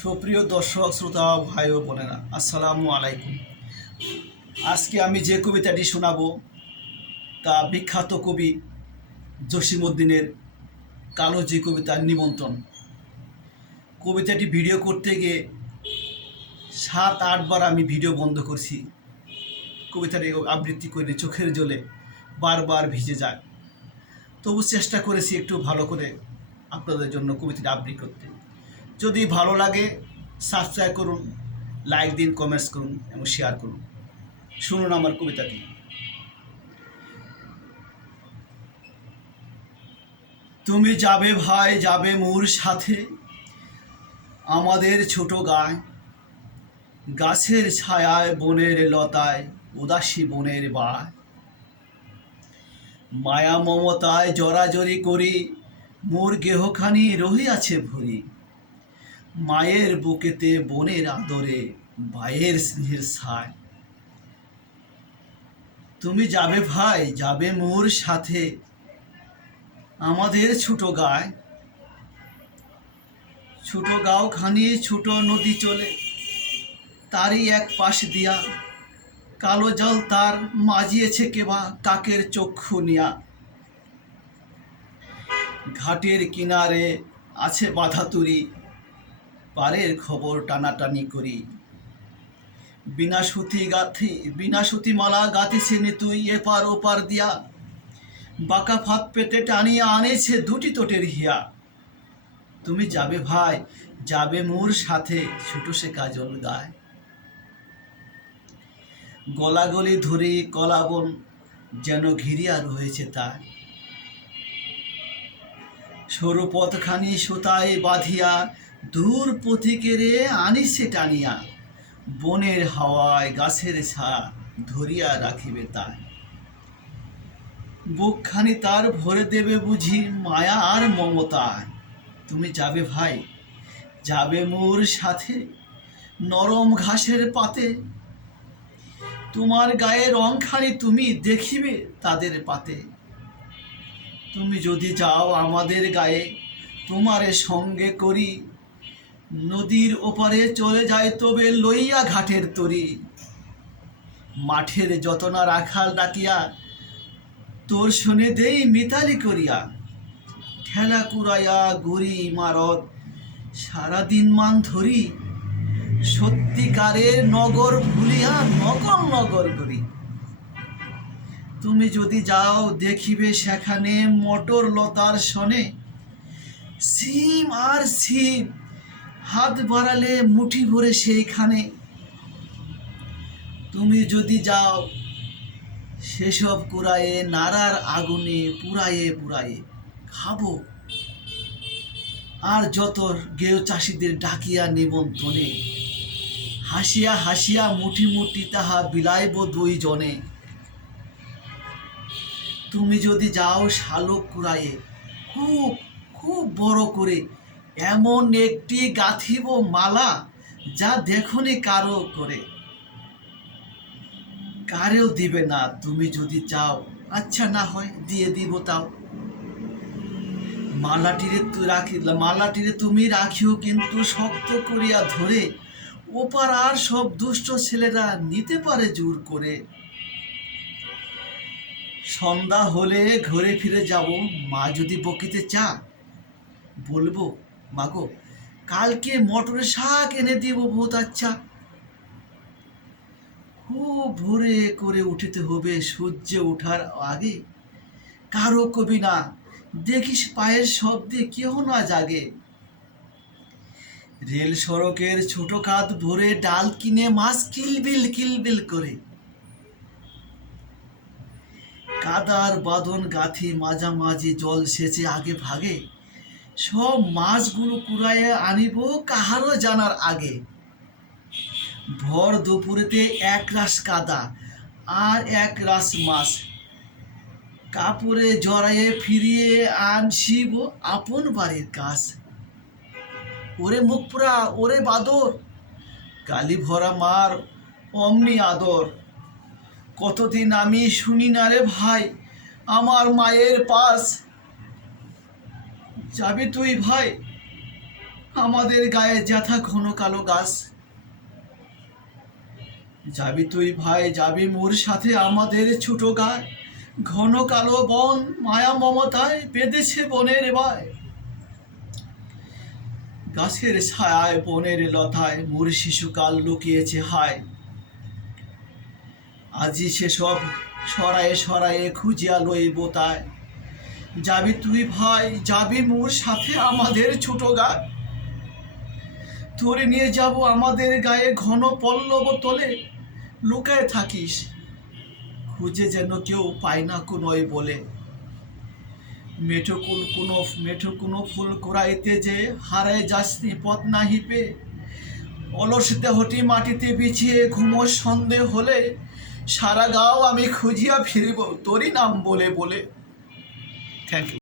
সুপ্রিয় দর্শক, শ্রোতা, ভাই ও বোনেরা, আসসালামু আলাইকুম। আজকে আমি যে কবিতাটি শোনাবো, তা বিখ্যাত কবি জসিমউদ্দিনের কালোজি কবিতার নিমন্ত্রণ। কবিতাটি ভিডিও করতে গিয়ে সাত আটবার আমি ভিডিও বন্ধ করছি। কবিতাটি আবৃত্তি করে চোখের জলে বারবার ভিজে যায়। তবু চেষ্টা করেছি একটু ভালো করে আপনাদের জন্য কবিতাটি আবৃত্তি করতে। যদি ভালো লাগে সাবস্ক্রাইব করুন লাইক দিন কমেন্টস করুন, এবং শেয়ার করুন। শুনুন আমার কবিতাটি তুমি যাবে ভাই, যাবে মোর সাথে, আমাদের ছোট গায়। গাছের ছায়ায়, বনের লতায়, উদাসী বনের বায়। মায়া মমতায়, জরাজরি করি, মোর গেহখানি রহিয়াছে ভরি। মায়ের বুকেতে বনের আদরে, ভাইয়ের স্নেহের ছায়। তুমি যাবে ভাই, যাবে মোর সাথে, আমাদের ছোট গায়। ছোট গাঁও খানি ছোট নদী চলে, তারই এক পাশ দিয়া, কালো জল তার মাজিয়েছে কেবা কাকের চক্ষু নিয়া। ঘাটের কিনারে আছে বাধা তুরি পারের খবর টানাটানি করি। বিনা সুতি গাথি, বিনা সুতি মালা গাথিছে তুই এপার ওপার দিয়া। বাঁকা ফাঁক পেতে টানিয়া আনেছে দুটি তোটের হিয়া। তুমি যাবে ভাই, যাবে মোর সাথে, ছোট সে কাজল গায়। গলাগলি ধরে কলাবন যেন ঘিরিয়া রয়েছে তার। সরু পথখানি সুতায় বাঁধিয়া দূর পথিকেরে আনিছে টানিয়া, বনের হাওয়ায় গাছের ছা ধরিয়া রাখিবে তাই বুকখানি তার ভরে দেবে বুঝি মায়া আর মমতায় তুমি যাবে ভাই, যাবে মোর সাথে, নরম ঘাসের পাতে। তোমার গায়ে রংখানি তুমি দেখিবে তাদের পাতে। তুমি যদি যাও আমাদের গায়ে, তোমারে সঙ্গে করি নদীর ওপারে চলে যায় তবে লইয়া ঘাটের তরি। মাঠের যতনা রাখাল ডাকিয়া, তোর শুনে দেই মিতালি করিয়া। ঠেলা কুড়াইয়া গুড়ি ইমারত, সারাদিন মান ধরি। সত্যিকারের নগর ভুলিয়া নগর নগর করি। তুমি যদি যাও দেখিবে সেখানে মটর লতার শনে সিম আর সিম হাত বাড়ালে মুঠি ভরে সেইখানে। তুমি যদি যাও, সেসব কুড়ায়ে নাড়ার আগুনে পুরায়ে পুরায়ে খাব। আর যত গেও চাষিদের ডাকিয়া নিমন্ত্রণে, হাসিয়া হাসিয়া মুঠি মুঠি তাহা বিলাইব দুই জনে তুমি যদি যাও শালক কুড়ায়ে, খুব খুব বড় করে এমন একটি গাঁথিব মালা যা দেখনি কারও করে। কারেও দিবে না, তুমি যদি চাও। আচ্ছা না হয়, দিয়ে দিব তাও। মালাটিরে রাখি, মালাটিরে তুমি রাখিও, কিন্তু শক্ত করিয়া ধরে ওপার আর সব দুষ্ট ছেলেরা নিতে পারে জোর করে। সন্ধ্যা হলে ঘরে ফিরে যাব মা যদি বকিতে চা বলব মাগো, কালকে মটরের শাক এনে দিব বহুত আচ্ছা। খুব ভোরে করে উঠিতে হবে সূর্য ওঠার আগে। কারও কবি না, দেখিস পায়ের শব্দে কেহ না জাগে। রেল সড়কের ছোট কাঁধ ভরে ডাল কিনে মাছ কিলবিল কিলবিল করে। কাদার বাদন গাথি মাঝামাঝি জল সেচে আগে ভাগে। সব মাছগুলো কুড়াইয়া আনিব কাহারও জানার আগে। ভর দুপুরেতে এক রাস কাদা আর এক রাস মাছ। কাপড়ে জড়াইয়ে ফিরিয়ে আনছিব আপন বাড়ির কাজ। ওরে মুখপুরা, ওরে বাদর কালি ভরা মার অমনি আদর। কতদিন আমি শুনি না রে ভাই, আমার মায়ের পাশ। যাবি তুই ভাই? আমাদের গায়ে জ্যাথা ঘন কালো গাছ। যাবি তুই ভাই, যাবি মোর সাথে আমাদের ছোট গায়ে। ঘন কালো বন মায়া মমতায় বেঁধেছে বনের বায়। গাছের ছায়ায় বনের লতায় মোর শিশুকাল লুকিয়েছে হায়। আজি সেসব সরায়ে সরায়ে খুঁজিয়া লইব তাই যাবি তুই ভাই, যাবি মোর সাথে আমাদের ছোট গায়ে ধরে নিয়ে যাব আমাদের গায়ে ঘন পল্লব তোলে। লুকায় থাকিস, খুঁজে যেন কেউ পায় না কোনোই বলে। মেঠো কুল কোনো, মেঠো কোনো ফুল কোড়াইতে যে হারায় যাসনি পথ না পে। অলস দেহটি মাটিতে বিছিয়ে ঘুমোর সন্দেহ হলে। সারা গাও আমি খুঁজিয়া ফিরিব, তোরই নাম বলে বলে। Thank you.